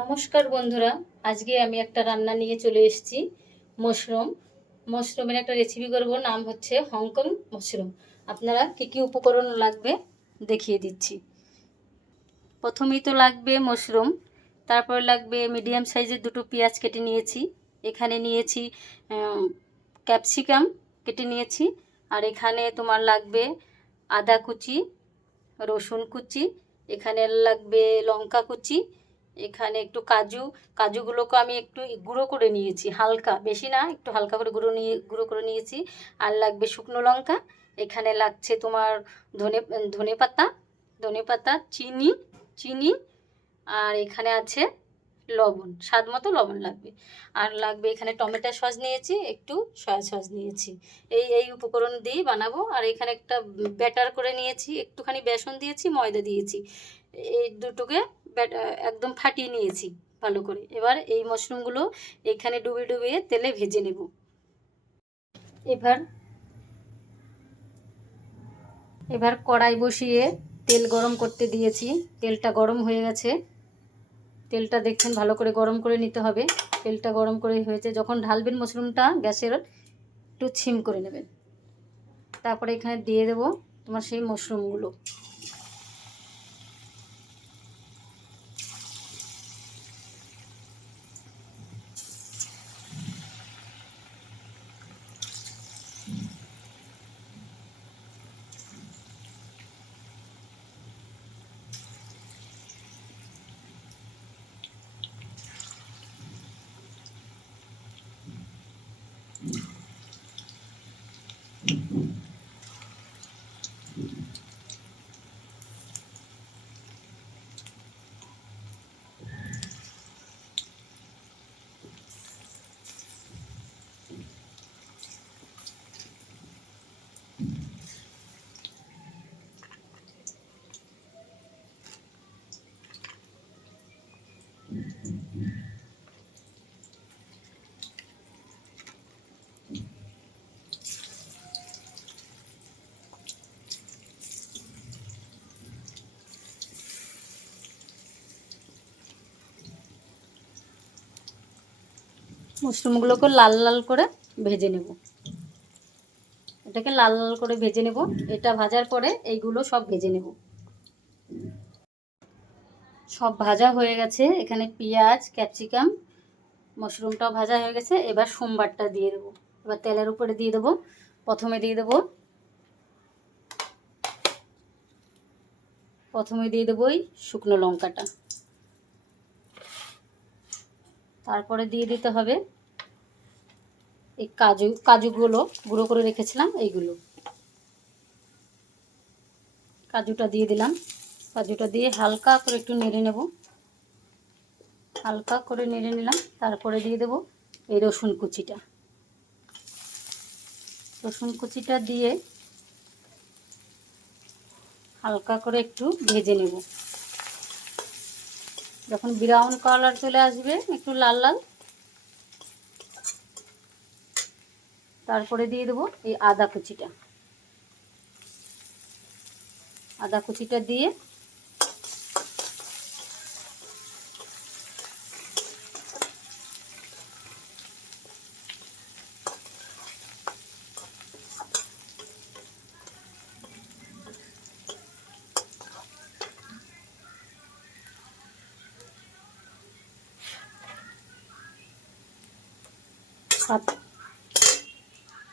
নমস্কার বন্ধুরা, আজকে আমি একটা রান্না নিয়ে চলে এসেছি। মাশরুমের একটা রেসিপি করব, নাম হচ্ছে হংকং মাশরুম। আপনারা কী কী উপকরণ লাগবে দেখিয়ে দিচ্ছি। প্রথমেই তো লাগবে মাশরুম, তারপরে লাগবে মিডিয়াম সাইজের দুটো পেঁয়াজ কেটে নিয়েছি, এখানে নিয়েছি ক্যাপসিকাম কেটে নিয়েছি, আর এখানে তোমার লাগবে আদা কুচি, রসুন কুচি, এখানে লাগবে লঙ্কা কুচি, এখানে একটু কাজুগুলোকে আমি একটু গুঁড়ো করে নিয়েছি, হালকা, বেশি না, একটু হালকা করে গুঁড়ো করে নিয়েছি। আর লাগবে শুকনো লঙ্কা, এখানে লাগছে তোমার ধনে পাতা, চিনি, আর এখানে আছে লবণ, স্বাদ মতো লবণ লাগবে। আর লাগবে এখানে টমেটো সস নিয়েছি, একটু সয়া সস নিয়েছি। এই উপকরণ দিয়েই বানাবো। আর এখানে একটা ব্যাটার করে নিয়েছি, একটুখানি বেসন দিয়েছি, ময়দা দিয়েছি, এই দুটোকে একদম ফাটিয়ে নিয়েছি ভালো করে। এবার এই মাশরুমগুলো এখানে ডুবিয়ে তেলে ভেজে নেব। এবার কড়াই বসিয়ে তেল গরম করতে দিয়েছি, তেলটা গরম হয়ে গেছে। তেলটা দেখছেন, ভালো করে গরম করে নিতে হবে। তেলটা গরম করে হয়েছে, যখন ঢালবেন মাশরুমটা গ্যাসের একটু ছিম করে নেবেন। তারপরে এখানে দিয়ে দেবো তোমার সেই মাশরুমগুলো। মাশরুমগুলোকে লাল লাল করে ভেজে নেব, এটাকে লাল লাল করে ভেজে নেব। এটা ভাজার পরে এইগুলো সব ভেজে নেব। সব ভাজা হয়ে গেছে, এখানে পেঁয়াজ, ক্যাপসিকাম, মাশরুমটাও ভাজা হয়ে গেছে। এবার সোমবারটা দিয়ে দেবো, এবার তেলের উপরে দিয়ে দেবো। প্রথমে দিয়ে দেবো এই শুকনো লঙ্কাটা, তারপরে দিয়ে দিতে হবে এই কাজুগুলো গুঁড়ো করে রেখেছিলাম, এইগুলো কাজুটা দিয়ে দিলাম। কাজুটা দিয়ে হালকা করে একটু নেড়ে নেব, হালকা করে নেড়ে নিলাম। তারপরে দিয়ে দেবো এই রসুন কুচিটা দিয়ে হালকা করে একটু ভেজে নেব। যখন ব্রাউন কালার চলে আসবে, একটু লাল লাল, তারপরে দিয়ে দেবো এই আদা কুচিটা দিয়ে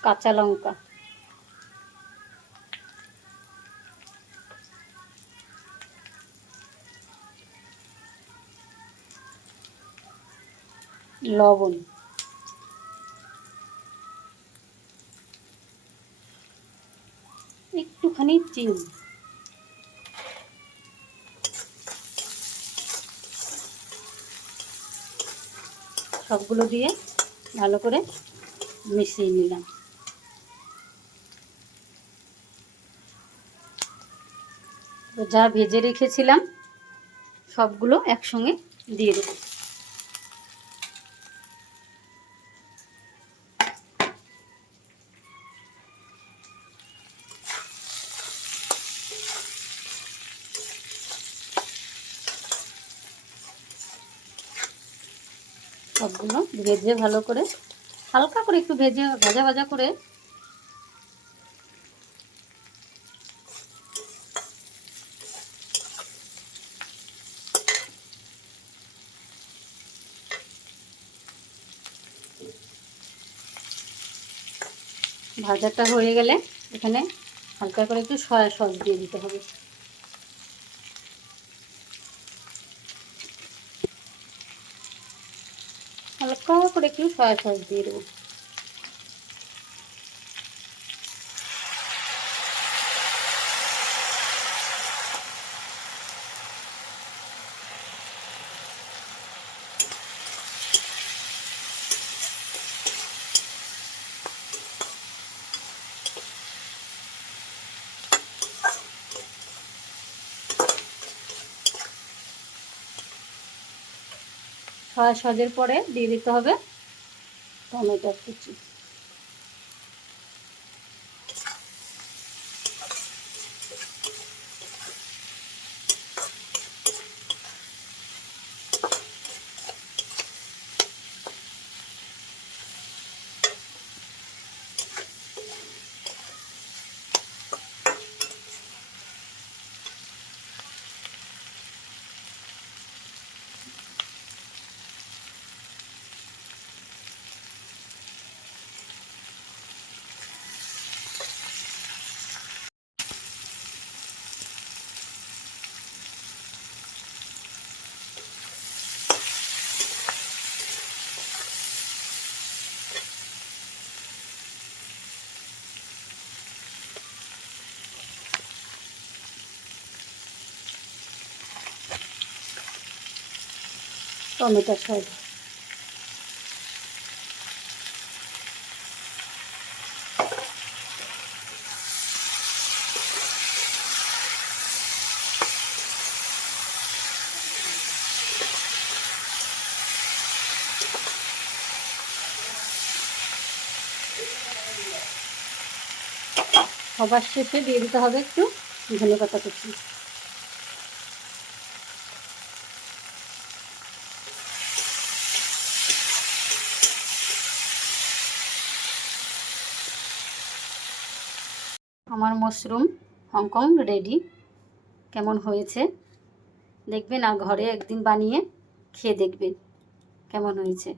কাঁচা লঙ্কা, লবণ, একটুখানি চিনি, সবগুলো দিয়ে ভালো করে মিশিয়ে নিলাম। যা ভেজে রেখেছিলাম সবগুলো একসঙ্গে দিয়ে দেবো। সবগুলো ভেজে ভালো করে, হালকা করে একটু ভেজে ভাজা ভাজা করে ভাজাটা হয়ে গেলে এখানে হালকা করে একটু সয়া সস দিয়ে দিতে হবে। হালকা করে একটু সয়া সস দিয়ে দেবো। সয়া সসের পরে দিয়ে দিতে হবে টমেটো কুচি। টমেটো সস সবার শেষে দিয়ে দিতে হবে একটু ধনেপাতা কুচি। আমার মাশরুম হংকং রেডি। কেমন হয়েছে দেখবেন, আর ঘরে একদিন বানিয়ে খেয়ে দেখবেন কেমন হয়েছে।